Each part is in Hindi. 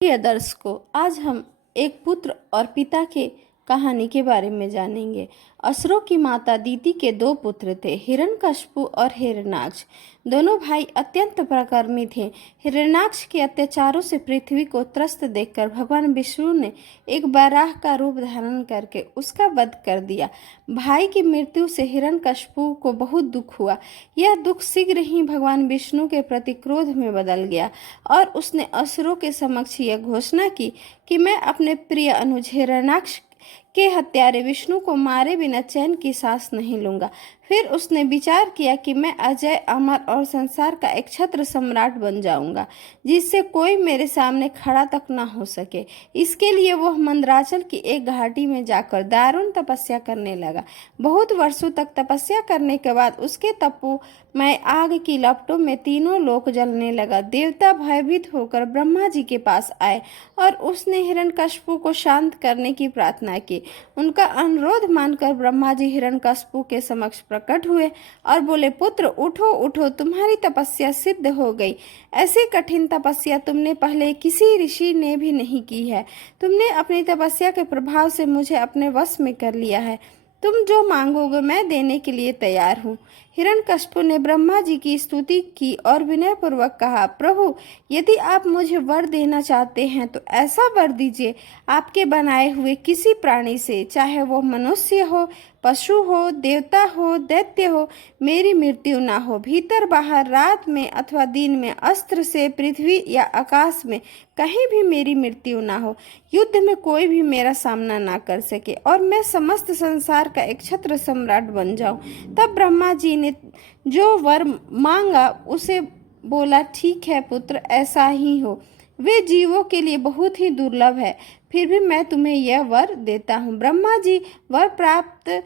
प्रिय दर्शकों, आज हम एक पुत्र और पिता के कहानी के बारे में जानेंगे। असुरों की माता दीति के दो पुत्र थे, हिरण्यकशिपु और हिरण्याक्ष। दोनों भाई अत्यंत पराक्रमी थे। हिरण्याक्ष के अत्याचारों से पृथ्वी को त्रस्त देखकर भगवान विष्णु ने एक वराह का रूप धारण करके उसका वध कर दिया। भाई की मृत्यु से हिरण्यकशिपु को बहुत दुख हुआ। यह दुख शीघ्र ही भगवान विष्णु के प्रति क्रोध में बदल गया और उसने असुरों के समक्ष यह घोषणा की कि मैं अपने प्रिय अनुज हिरण्याक्ष के हत्यारे विष्णु को मारे बिना चैन की सांस नहीं लूंगा। फिर उसने विचार किया कि मैं अजय, अमर और संसार का एक छत्र सम्राट बन जाऊंगा, जिससे कोई मेरे सामने खड़ा तक न हो सके। इसके लिए वह मंदराचल की एक घाटी में जाकर दारुण तपस्या करने लगा। बहुत वर्षों तक तपस्या करने के बाद उसके तपो मैं आग की लपटों में तीनों लोक जलने लगा। देवता भयभीत होकर ब्रह्मा जी के पास आए और उसने हिरण्यकशिपु को शांत करने की प्रार्थना की। उनका अनुरोध मानकर ब्रह्मा जी हिरण्यकशिपु के समक्ष प्रकट हुए और बोले, पुत्र उठो उठो, तुम्हारी तपस्या सिद्ध हो गई। ऐसी कठिन तपस्या तुमने पहले किसी ऋषि ने भी नहीं की है। तुमने अपनी तपस्या के प्रभाव से मुझे अपने वश में कर लिया है। तुम जो मांगोगे मैं देने के लिए तैयार हूँ। हिरण्यकशिपु ने ब्रह्मा जी की स्तुति की और विनयपूर्वक कहा, प्रभु, यदि आप मुझे वर देना चाहते हैं तो ऐसा वर दीजिए, आपके बनाए हुए किसी प्राणी से, चाहे वो मनुष्य हो, पशु हो, देवता हो, दैत्य हो, मेरी मृत्यु ना हो। भीतर बाहर, रात में अथवा दिन में, अस्त्र से, पृथ्वी या आकाश में, कहीं भी मेरी मृत्यु ना हो। युद्ध में कोई भी मेरा सामना ना कर सके और मैं समस्त संसार का एक छत्र सम्राट बन जाऊं। तब ब्रह्मा जी ने जो वर मांगा उसे बोला, ठीक है पुत्र, ऐसा ही हो। वे जीवों के लिए बहुत ही दुर्लभ है, फिर भी मैं तुम्हें यह वर देता हूँ। ब्रह्मा जी वर प्राप्त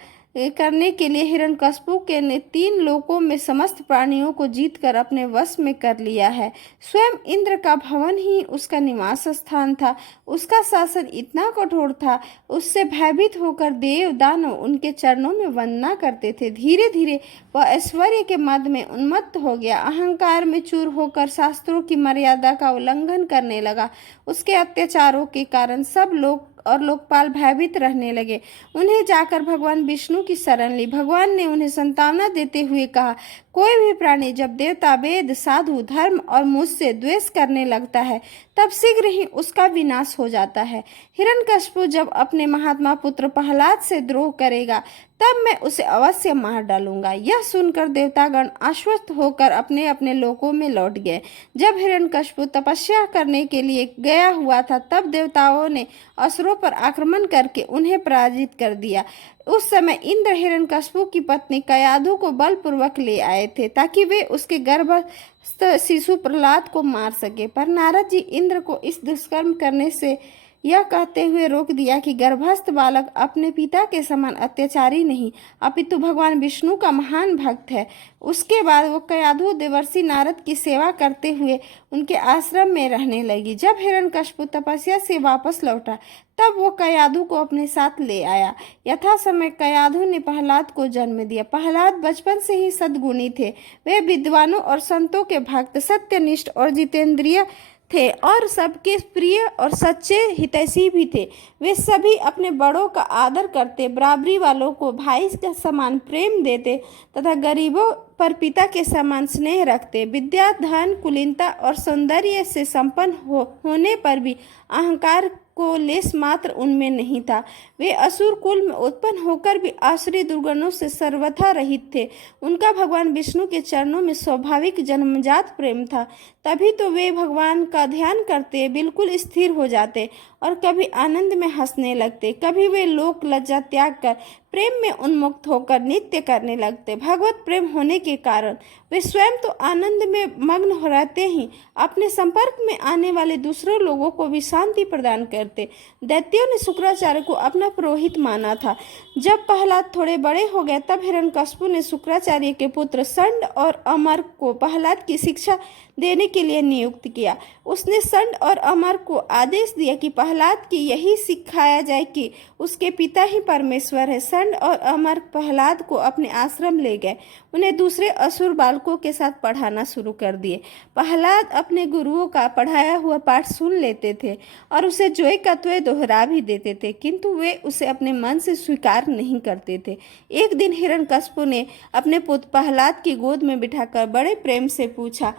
करने के लिए हिरण्यकशिपु के ने तीन लोकों में समस्त प्राणियों को जीतकर अपने वश में कर लिया है। स्वयं इंद्र का भवन ही उसका निवास स्थान था। उसका शासन इतना कठोर था, उससे भयभीत होकर देव दानव उनके चरणों में वंदना करते थे। धीरे धीरे वह ऐश्वर्य के मद में उन्मत्त हो गया, अहंकार में चूर होकर शास्त्रों की मर्यादा का उल्लंघन करने लगा। उसके अत्याचारों के कारण सब लोग और लोकपाल भयभीत रहने लगे। उन्हें जाकर भगवान विष्णु की शरण ली। भगवान ने उन्हें सांत्वना देते हुए कहा, कोई भी प्राणी जब देवता, वेद, साधु, धर्म और मुझसे द्वेष करने लगता है तब शीघ्र ही उसका विनाश हो जाता है। हिरण्यकशिपु जब अपने महात्मा पुत्र प्रहलाद से द्रोह करेगा तब मैं उसे अवश्य मार डालूंगा। यह सुनकर देवतागण आश्वस्त होकर अपने अपने लोकों में लौट गए। जब हिरण्यकशिपु तपस्या करने के लिए गया हुआ था तब देवताओं ने असुरों पर आक्रमण करके उन्हें पराजित कर दिया। उस समय इंद्र हिरण्यकशिपु की पत्नी कयाधु को बलपूर्वक ले आए थे ताकि वे उसके गर्भस्थ शिशु प्रहलाद को मार सके, पर नारद जी इंद्र को इस दुष्कर्म करने से यह कहते हुए रोक दिया कि गर्भस्थ बालक अपने पिता के समान अत्याचारी नहीं अपितु भगवान विष्णु का महान भक्त है। उसके बाद वो कयाधु देवर्षि नारद की सेवा करते हुए उनके आश्रम में रहने लगी। जब हिरण्यकशिपु तपस्या से वापस लौटा तब वो कयाधु को अपने साथ ले आया। यथा समय कयाधु ने प्रहलाद को जन्म दिया। प्रहलाद बचपन से ही सद्गुणी थे। वे विद्वानों और संतों के भक्त, सत्यनिष्ठ और जितेंद्रिय थे और सबके प्रिय और सच्चे हितैषी भी थे। वे सभी अपने बड़ों का आदर करते, बराबरी वालों को भाई के समान प्रेम देते तथा गरीबों पर पिता के समान स्नेह रखते। विद्या, धन, कुलीनता और सौंदर्य से संपन्न होने पर भी अहंकार को लेस मात्र उनमें नहीं था। वे असुर कुल में उत्पन्न होकर भी आसुरी दुर्गुणों से सर्वथा रहित थे। उनका भगवान विष्णु के चरणों में स्वाभाविक जन्मजात प्रेम था। तभी तो वे भगवान का ध्यान करते बिल्कुल स्थिर हो जाते और कभी आनंद में हंसने लगते, कभी वे लोक लज्जा त्याग कर प्रेम में उन्मुक्त होकर नृत्य करने लगते। भगवत प्रेम होने के कारण वे स्वयं तो आनंद में मग्न हो रहते ही अपने संपर्क में आने वाले दूसरों लोगों को भी शांति प्रदान करते। दैत्यों ने शुक्राचार्य को अपना पुरोहित माना था। जब प्रहलाद थोड़े बड़े हो गए तब हिरण्यकशिपु ने शुक्राचार्य के पुत्र षंड और अमर को प्रहलाद की शिक्षा देने के लिए नियुक्त किया। उसने षंड और अमर को आदेश दिया कि प्रहलाद की यही सिखाया जाए कि उसके पिता ही परमेश्वर है। षंड और अमर प्रहलाद को अपने आश्रम ले गए, उन्हें दूसरे असुर बालकों के साथ पढ़ाना शुरू कर दिए। प्रहलाद अपने गुरुओं का पढ़ाया हुआ पाठ सुन लेते थे और उसे जोए का त्वय दोहरा भी देते थे, किंतु वे उसे अपने मन से स्वीकार नहीं करते थे। एक दिन हिरण्यकश्यप ने अपने पुत्र प्रहलाद की गोद में बिठाकर बड़े प्रेम से पूछा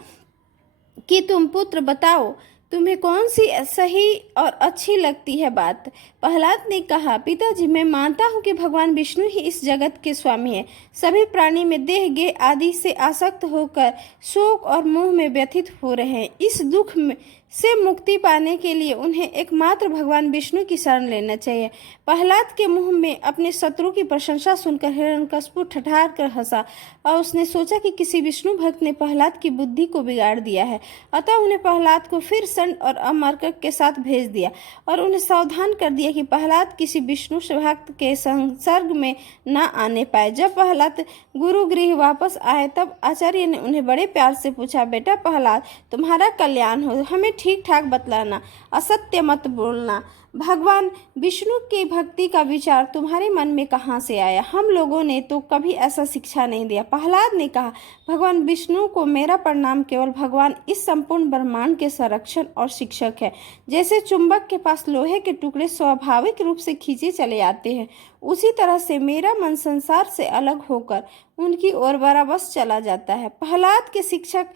कि तुम पुत्र बताओ, तुम्हें कौन सी सही और अच्छी लगती है बात। प्रहलाद ने कहा, पिताजी मैं मानता हूँ कि भगवान विष्णु ही इस जगत के स्वामी हैं। सभी प्राणी में देह गेह आदि से आसक्त होकर शोक और मोह में व्यथित हो रहे हैं। इस दुख में से मुक्ति पाने के लिए उन्हें एकमात्र भगवान विष्णु की शरण लेना चाहिए। प्रहलाद के मुंह में अपने शत्रु की प्रशंसा सुनकर हिरण्यकश्यप ठठार कर हंसा और उसने सोचा कि किसी विष्णु भक्त ने प्रहलाद की बुद्धि को बिगाड़ दिया है। अतः उन्हें प्रहलाद को फिर षंड और अमरक के साथ भेज दिया और उन्हें सावधान कर दिया कि प्रहलाद किसी विष्णु भक्त के संसर्ग में न आने पाए। जब प्रहलाद गुरुगृह वापस आए तब आचार्य ने उन्हें बड़े प्यार से पूछा, बेटा प्रहलाद तुम्हारा कल्याण हो, हमें ठीक ठाक बतलाना, असत्य मत बोलना। भगवान विष्णु की भक्ति का विचार तुम्हारे मन में कहाँ से आया? हम लोगों ने तो कभी ऐसा शिक्षा नहीं दिया। प्रहलाद ने कहा, भगवान विष्णु को मेरा प्रणाम। केवल भगवान इस संपूर्ण ब्रह्मांड के संरक्षण और शिक्षक है। जैसे चुंबक के पास लोहे के टुकड़े स्वाभाविक रूप से खींचे चले आते हैं, उसी तरह से मेरा मन संसार से अलग होकर उनकी ओर बराबस चला जाता है। प्रहलाद के शिक्षक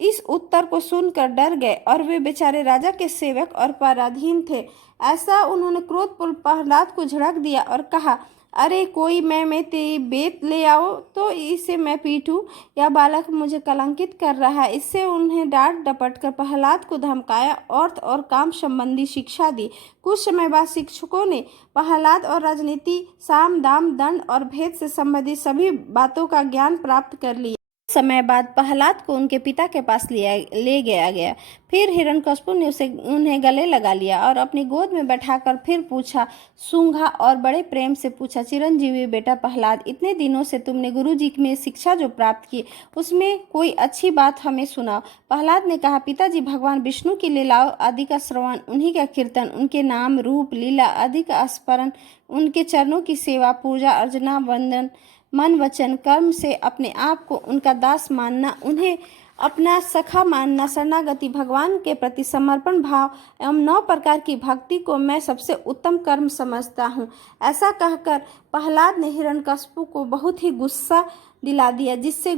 इस उत्तर को सुनकर डर गए और वे बेचारे राजा के सेवक और पराधीन थे। ऐसा उन्होंने क्रोधपूर्ण प्रहलाद को झड़क दिया और कहा, अरे कोई मैं तेरी बेत ले आओ तो इसे मैं पीटूं। यह बालक मुझे कलंकित कर रहा है। इससे उन्हें डांट डपट कर प्रहलाद को धमकाया, अर्थ और काम संबंधी शिक्षा दी। कुछ समय बाद शिक्षकों ने प्रहलाद और राजनीति, साम दाम दंड और भेद से संबंधित सभी बातों का ज्ञान प्राप्त कर लिया। समय बाद प्रहलाद को उनके पिता के पास ले गया। फिर हिरण्यकश्यप ने उन्हें गले लगा लिया और अपनी गोद में बैठाकर फिर पूछा, सूंघा और बड़े प्रेम से पूछा, चिरंजीवी बेटा प्रहलाद, इतने दिनों से तुमने गुरुजी में शिक्षा जो प्राप्त की उसमें कोई अच्छी बात हमें सुनाओ। प्रहलाद ने कहा, पिताजी भगवान विष्णु की लीलाओं आदि का श्रवण, उन्हीं का कीर्तन, उनके नाम रूप लीला आदि का स्मरण, उनके चरणों की सेवा पूजा अर्चना वंदन, मन वचन कर्म से अपने आप को उनका दास मानना, उन्हें अपना सखा मानना, शरणागति, भगवान के प्रति समर्पण भाव एवं 9 प्रकार की भक्ति को मैं सबसे उत्तम कर्म समझता हूँ। ऐसा कहकर प्रहलाद ने हिरण्यकश्यप को बहुत ही गुस्सा दिला दिया, जिससे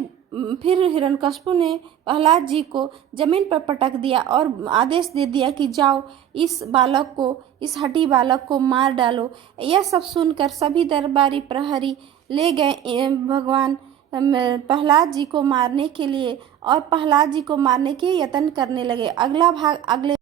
फिर हिरण्यकश्यप ने प्रहलाद जी को जमीन पर पटक दिया और आदेश दे दिया कि जाओ इस बालक को, इस हठी बालक को मार डालो। यह सब सुनकर सभी दरबारी प्रहरी ले गए भगवान प्रहलाद जी को मारने के लिए और प्रहलाद जी को मारने के यत्न करने लगे। अगला भाग अगले